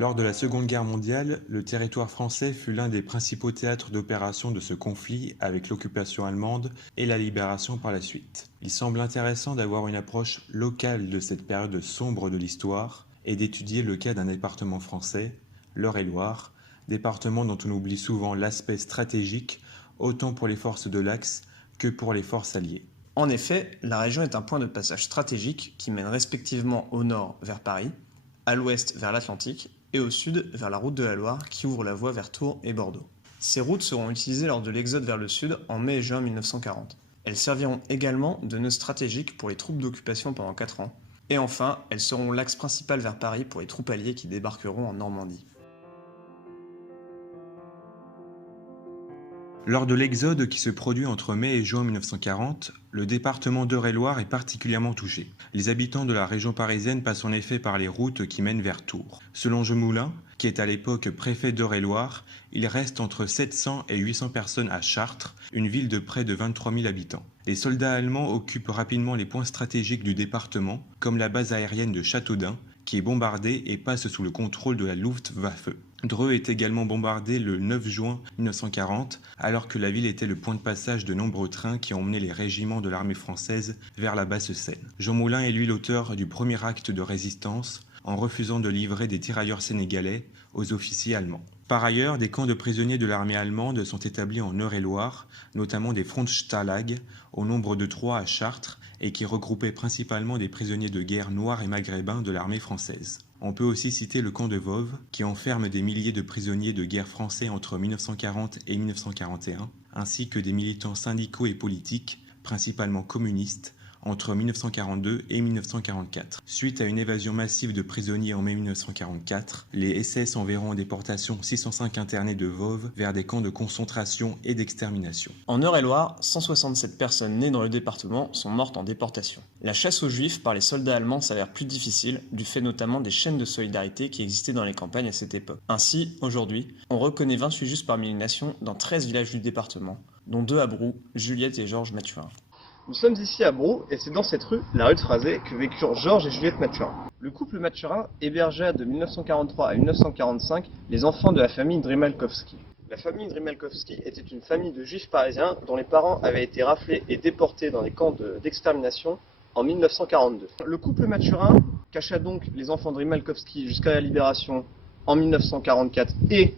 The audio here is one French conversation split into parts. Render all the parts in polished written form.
Lors de la Seconde Guerre mondiale, le territoire français fut l'un des principaux théâtres d'opération de ce conflit avec l'occupation allemande et la libération par la suite. Il semble intéressant d'avoir une approche locale de cette période sombre de l'histoire et d'étudier le cas d'un département français, l'Eure-et-Loir, département dont on oublie souvent l'aspect stratégique autant pour les forces de l'Axe que pour les forces alliées. En effet, la région est un point de passage stratégique qui mène respectivement au nord vers Paris, à l'ouest vers l'Atlantique et au sud vers la route de la Loire qui ouvre la voie vers Tours et Bordeaux. Ces routes seront utilisées lors de l'exode vers le sud en mai et juin 1940. Elles serviront également de nœud stratégique pour les troupes d'occupation pendant 4 ans. Et enfin, elles seront l'axe principal vers Paris pour les troupes alliées qui débarqueront en Normandie. Lors de l'exode qui se produit entre mai et juin 1940, le département d'Eure-et-Loir est particulièrement touché. Les habitants de la région parisienne passent en effet par les routes qui mènent vers Tours. Selon Jean qui est à l'époque préfet d'Eure-et-Loir, il reste entre 700 et 800 personnes à Chartres, une ville de près de 23 000 habitants. Les soldats allemands occupent rapidement les points stratégiques du département, comme la base aérienne de Châteaudun, qui est bombardée et passe sous le contrôle de la Luftwaffe. Dreux est également bombardé le 9 juin 1940, alors que la ville était le point de passage de nombreux trains qui emmenaient les régiments de l'armée française vers la Basse-Seine. Jean Moulin est lui l'auteur du premier acte de résistance, en refusant de livrer des tirailleurs sénégalais aux officiers allemands. Par ailleurs, des camps de prisonniers de l'armée allemande sont établis en Eure-et-Loir, notamment des Frontstalag, au nombre de 3 à Chartres, et qui regroupaient principalement des prisonniers de guerre noirs et maghrébins de l'armée française. On peut aussi citer le camp de Voves, qui enferme des milliers de prisonniers de guerre français entre 1940 et 1941, ainsi que des militants syndicaux et politiques, principalement communistes, entre 1942 et 1944. Suite à une évasion massive de prisonniers en mai 1944, les SS enverront en déportation 605 internés de Voves vers des camps de concentration et d'extermination. En Eure-et-Loir, 167 personnes nées dans le département sont mortes en déportation. La chasse aux juifs par les soldats allemands s'avère plus difficile, du fait notamment des chaînes de solidarité qui existaient dans les campagnes à cette époque. Ainsi, aujourd'hui, on reconnaît 28 juifs parmi les nations dans 13 villages du département, dont 2 à Brou, Juliette et Georges Mathurin. Nous sommes ici à Brou, et c'est dans cette rue, la rue de Phrasé, que vécurent Georges et Juliette Mathurin. Le couple Mathurin hébergea de 1943 à 1945 les enfants de la famille Drimalkowski. La famille Drimalkowski était une famille de juifs parisiens dont les parents avaient été raflés et déportés dans les camps d'extermination en 1942. Le couple Mathurin cacha donc les enfants Drimalkowski jusqu'à la libération en 1944 et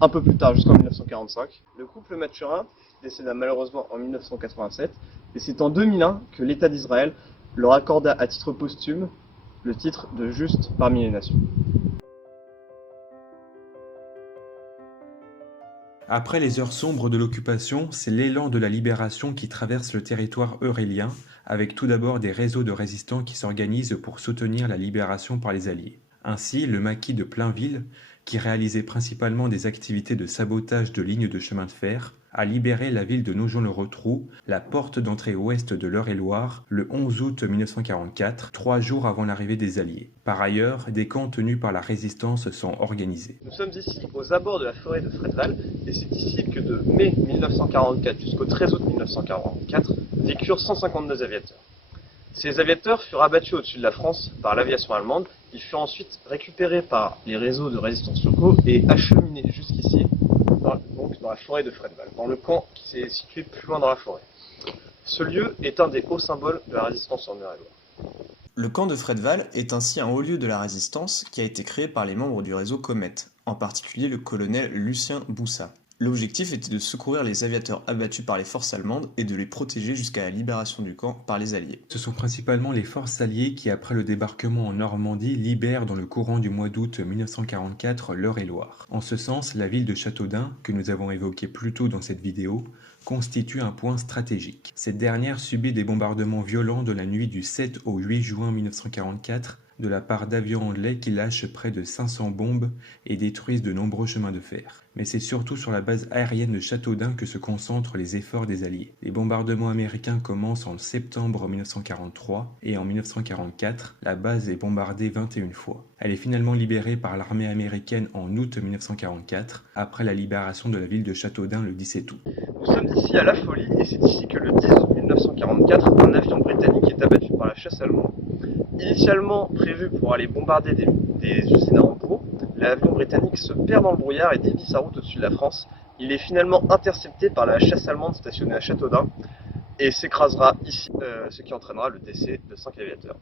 un peu plus tard jusqu'en 1945. Le couple Mathurin décéda malheureusement en 1987, et c'est en 2001 que l'État d'Israël leur accorda à titre posthume le titre de juste parmi les nations. Après les heures sombres de l'occupation, c'est l'élan de la libération qui traverse le territoire eurélien, avec tout d'abord des réseaux de résistants qui s'organisent pour soutenir la libération par les Alliés. Ainsi, le maquis de Plainville, qui réalisait principalement des activités de sabotage de lignes de chemin de fer, a libéré la ville de Nogent-le-Rotrou, la porte d'entrée ouest de l'Eure-et-Loir, le 11 août 1944, 3 jours avant l'arrivée des Alliés. Par ailleurs, des camps tenus par la résistance sont organisés. Nous sommes ici aux abords de la forêt de Fredval, et c'est ici que de mai 1944 jusqu'au 13 août 1944 vécurent 152 aviateurs. Ces aviateurs furent abattus au-dessus de la France par l'aviation allemande. Ils furent ensuite récupérés par les réseaux de résistance locaux et acheminés jusqu'ici, dans la forêt de Fredval, dans le camp qui s'est situé plus loin dans la forêt. Ce lieu est un des hauts symboles de la résistance en Eure-et-Loir. Le camp de Fredval est ainsi un haut lieu de la résistance qui a été créé par les membres du réseau Comet, en particulier le colonel Lucien Boussat. L'objectif était de secourir les aviateurs abattus par les forces allemandes et de les protéger jusqu'à la libération du camp par les Alliés. Ce sont principalement les forces alliées qui, après le débarquement en Normandie, libèrent dans le courant du mois d'août 1944 l'Eure-et-Loir. En ce sens, la ville de Châteaudun, que nous avons évoquée plus tôt dans cette vidéo, constitue un point stratégique. Cette dernière subit des bombardements violents de la nuit du 7 au 8 juin 1944 de la part d'avions anglais qui lâchent près de 500 bombes et détruisent de nombreux chemins de fer. Mais c'est surtout sur la base aérienne de Châteaudun que se concentrent les efforts des Alliés. Les bombardements américains commencent en septembre 1943 et en 1944, la base est bombardée 21 fois. Elle est finalement libérée par l'armée américaine en août 1944, après la libération de la ville de Châteaudun le 17 août. Nous sommes ici à La Folie, et c'est ici que le 10 août 1944, un avion britannique est abattu par la chasse allemande. Initialement prévu pour aller bombarder des usines à Hambourg, L'avion britannique se perd dans le brouillard et dévie sa route au-dessus de la France. Il est finalement intercepté par la chasse allemande stationnée à Châteaudun et s'écrasera ici, ce qui entraînera le décès de 5 aviateurs.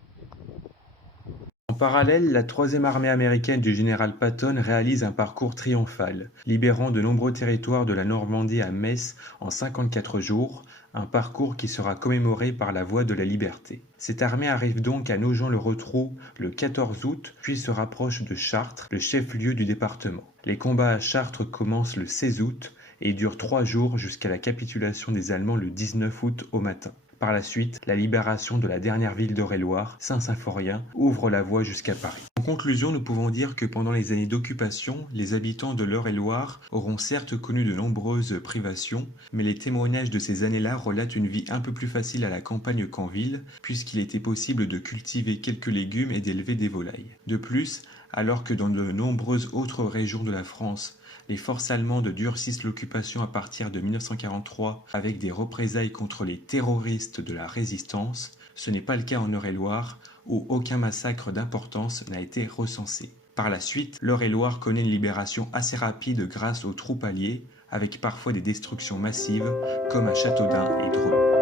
En parallèle, la troisième armée américaine du général Patton réalise un parcours triomphal, libérant de nombreux territoires de la Normandie à Metz en 54 jours, un parcours qui sera commémoré par la Voie de la Liberté. Cette armée arrive donc à Nogent-le-Rotrou le 14 août, puis se rapproche de Chartres, le chef-lieu du département. Les combats à Chartres commencent le 16 août et durent 3 jours jusqu'à la capitulation des Allemands le 19 août au matin. Par la suite, la libération de la dernière ville d'Eure-et-Loir, Saint-Symphorien, ouvre la voie jusqu'à Paris. En conclusion, nous pouvons dire que pendant les années d'occupation, les habitants de l'Eure-et-Loir auront certes connu de nombreuses privations, mais les témoignages de ces années-là relatent une vie un peu plus facile à la campagne qu'en ville, puisqu'il était possible de cultiver quelques légumes et d'élever des volailles. De plus, alors que dans de nombreuses autres régions de la France, les forces allemandes durcissent l'occupation à partir de 1943 avec des représailles contre les terroristes de la résistance, ce n'est pas le cas en Eure-et-Loir où aucun massacre d'importance n'a été recensé. Par la suite, l'Eure-et-Loir connaît une libération assez rapide grâce aux troupes alliées, avec parfois des destructions massives comme à Châteaudun et Dreux.